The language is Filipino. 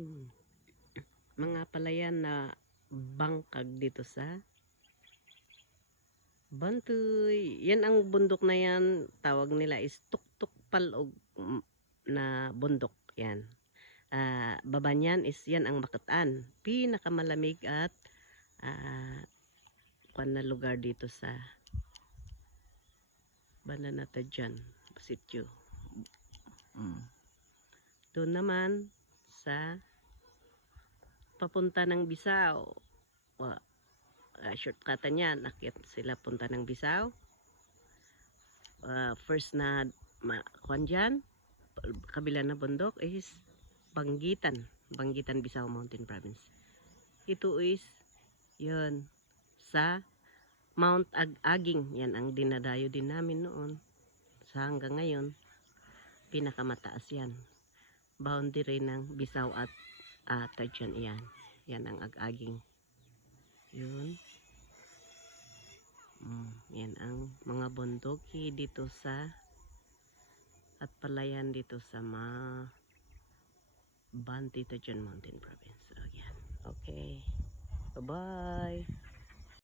Mm. Mga palayan na bangkag dito sa Bantoy. Yan ang bundok na yan, tawag nila is tuktok palog na bundok yan. Baba niyan is yan ang Makatan, pinakamalamig at kuan na lugar dito sa Bananatajan Sitio. Doon naman sa papunta ng Bisao, shortcutan yan, akyat sila punta ng Bisao. First na kuan dyan, kabila na bundok is Banggitan Bisao Mountain Province. Ito is yun sa Mount Aging, yan ang dinadayo din namin noon sa hanggang ngayon, pinakamataas yan, boundary ng Bisao at Tajan. Yan ang Aging, yun. Yan ang mga bundoki dito sa at palayan dito sa Banti Tajan Mountain Province. So yan, okay, bye bye.